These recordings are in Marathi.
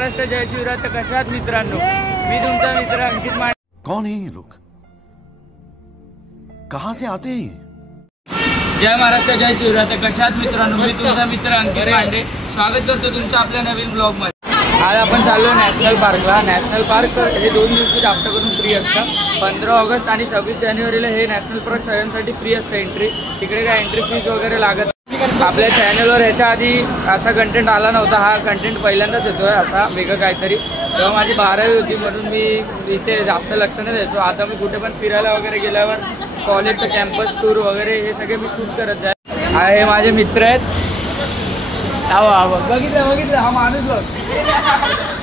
महाराष्ट्र, जय शिवराय. तर कशा आहात मित्रांनो? मी तुमचा मित्र अंकित मांडे. कौन है ये लोग? कहां से आते हैं? जय महाराष्ट्र, जय शिवराय. तर कशा आहात मित्रांनो? मी तुमचा मित्र अंकित मांडे. स्वागत करतो तुमचं आपल्या नवीन ब्लॉग मध्ये. आज आपण चाललो नॅशनल पार्कला. नॅशनल पार्क हे 2 दिवशी जास्त करून फ्री असतं. 15 ऑगस्ट आणि 26 जानेवारीला हे नॅशनल पार्क सगळ्यांसाठी फ्री असतं एंट्री. तिकडे काय एंट्री फीज वगैरे लागत. आपल्या चॅनलवर याच्या आधी असा कंटेंट आला नव्हता. हा कंटेंट पहिल्यांदाच येतोय असा वेगळं काहीतरी. तेव्हा माझी 12वी होती म्हणून मी इथे जास्त लक्ष नाही द्यायचो. आता मी कुठे पण फिरायला वगैरे गेल्यावर कॉलेजचं कॅम्पस टूर वगैरे हे सगळे मी शूट करत जाय. हे माझे मित्र आहेत. बघितलं हा माणूस बघ.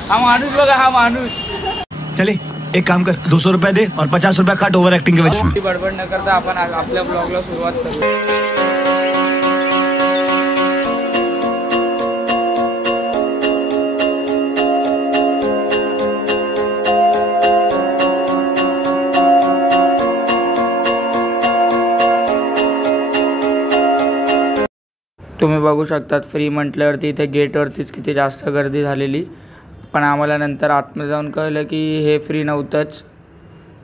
हा माणूस बघा. हा माणूस. चले एक काम कर, 200 रुपये दे और 50 रुपये काट ओवर एक्टिंग के वजह से. बडबड न करता आपण आपल्या ब्लॉगला सुरुवात करू. तुम्ही बघू शकतात फ्री म्हटल्यावरती इथे गेटवरतीच किती जास्त गर्दी झालेली. पण आम्हाला नंतर आतमध्ये जाऊन कळलं की हे फ्री नव्हतंच.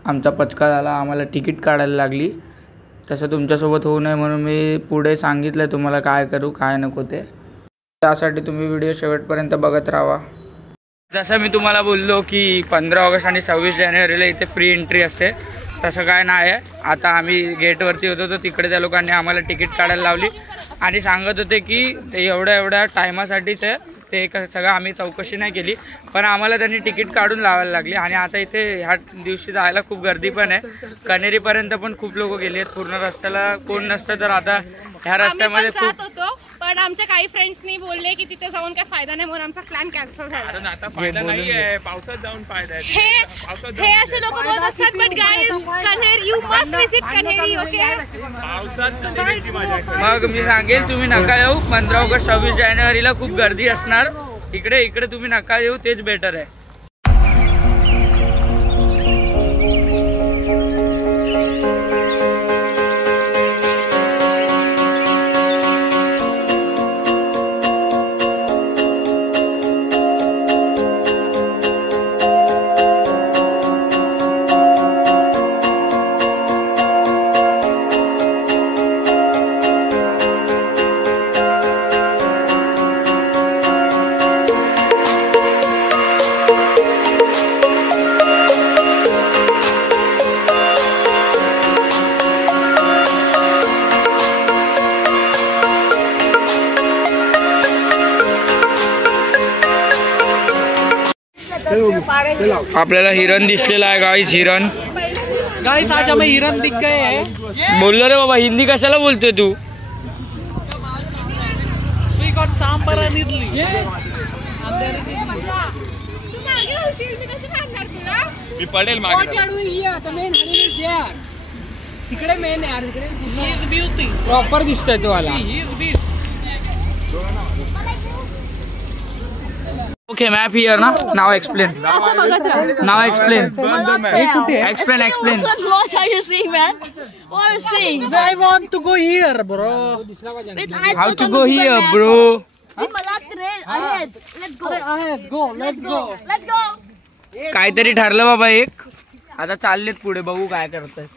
आमचा पचका झाला. आम्हाला तिकीट काढायला लागली. तसं तुमच्यासोबत होऊ नये म्हणून मी पुढे सांगितलं तुम्हाला काय करू काय नको ते. त्यासाठी तुम्ही व्हिडिओ शेवटपर्यंत बघत राहा. जसं मी तुम्हाला बोललो की 15 ऑगस्ट आणि 26 जानेवारीला इथे फ्री एंट्री असते. तसं काय नाही आहे. आता आम्ही गेटवरती होतो तर तिकडे त्या लोकांनी आम्हाला तिकीट काढायला लावली आणि सांगत होते की ते एवढ्या टायमासाठीच आहे. ते सगळं आम्ही चौकशी नाही केली पण आम्हाला त्यांनी तिकीट काढून लावायला लागली. आणि आता इथे ह्या दिवशी जायला खूप गर्दी पण आहे. कनेरीपर्यंत पण खूप लोक गेले आहेत. पूर्ण रस्त्याला कोण नसतं तर आता ह्या रस्त्यामध्ये खूप पण आमच्या काही फ्रेंड्सनी बोलले की तिथे जाऊन काय फायदा नाही म्हणून आमचा प्लॅन कॅन्सल झाला. कारण आता फायदा नाहीये. पावसात जाऊन फायदा आहे. हे असे लोक बोलत असतात but guys Kanheri you must visit Kanheri. Okay पावसात कन्हेरीची मजा आहे. मग मी सांगेल तुम्ही नका येऊ. 15 ऑगस्ट 26 जानेवारीला खूप गर्दी असणार. इकडे तुम्ही नका येऊ. तेच बेटर आहे. आपल्याला हिरण दिसलेला आहे गाईस. हिरण गाइस आज हमें हिरन दिख गए हैं. बोललो रे बाबा. हिंदी कशाला बोलतोय तू? We got sambar and idli. मी पडेल मागे. तिकडे मेन यार. He is beauty. प्रॉपर दिसतोय तो वाला. He is beauty. Okay, map here na. Now explain. असं बघत राहा. Now explain. Explain. What are you seeing, man? What are you seeing? I want to go here, bro. How to go here, bro? मला train ahead. Let's go. Ahead, go. Let's go. Let's go. काहीतरी ठरलं बाबा एक. आता चाललेत पुढे बघू काय करताय.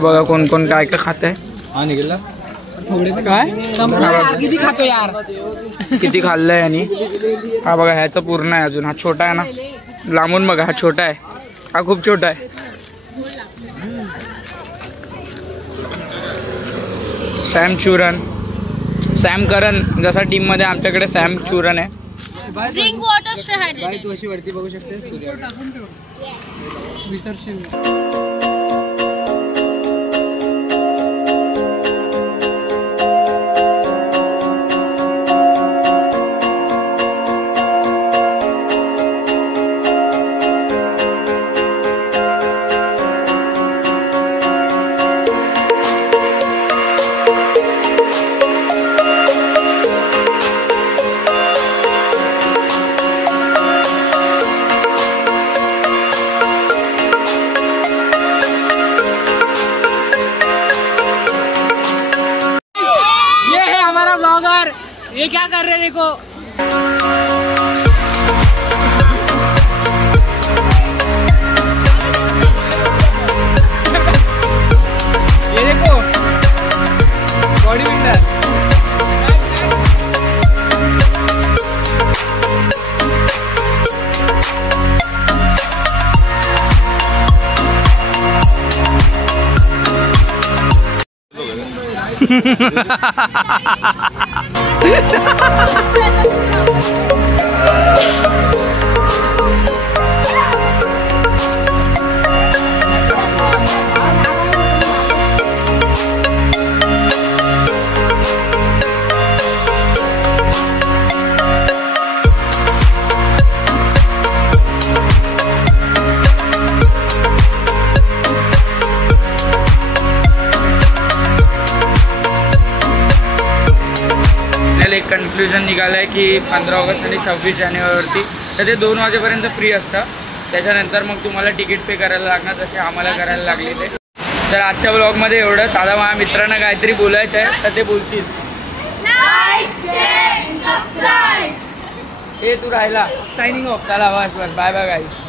बघा कोण कोण काय काय खात आहे. किती खातो यार. किती खाल्लंय आणि हा बघा ह्याचं पूर्ण आहे अजून. हा छोटा आहे ना. लांबून बघा. हा छोटा आहे. हा खूप छोटा आहे. सॅम चुरन. सॅम करन जसा टीम मध्ये आमच्याकडे सॅम चुरन आहे. Drink water straight. तू अशी वरती बघू शकते. विसरशील. ये क्या कर रहे देखो। ये देखो बॉडी बिल्डर। एक कन्क्लुजन निघालं आहे की 15 ऑगस्ट आणि 26 जानेवारीवरती तर ते 2 वाजेपर्यंत फ्री असतं. त्याच्यानंतर मग तुम्हाला तिकीट पे करायला लागणार, जसे आम्हाला करायला लागले ते. तर आजच्या ब्लॉगमध्ये एवढंच. आता माझ्या मित्रांना काहीतरी बोलायचं आहे तर ते बोलतील. हे तू राहिला सायनिंग ऑफ. चला बस बस बाय बाय गाईस.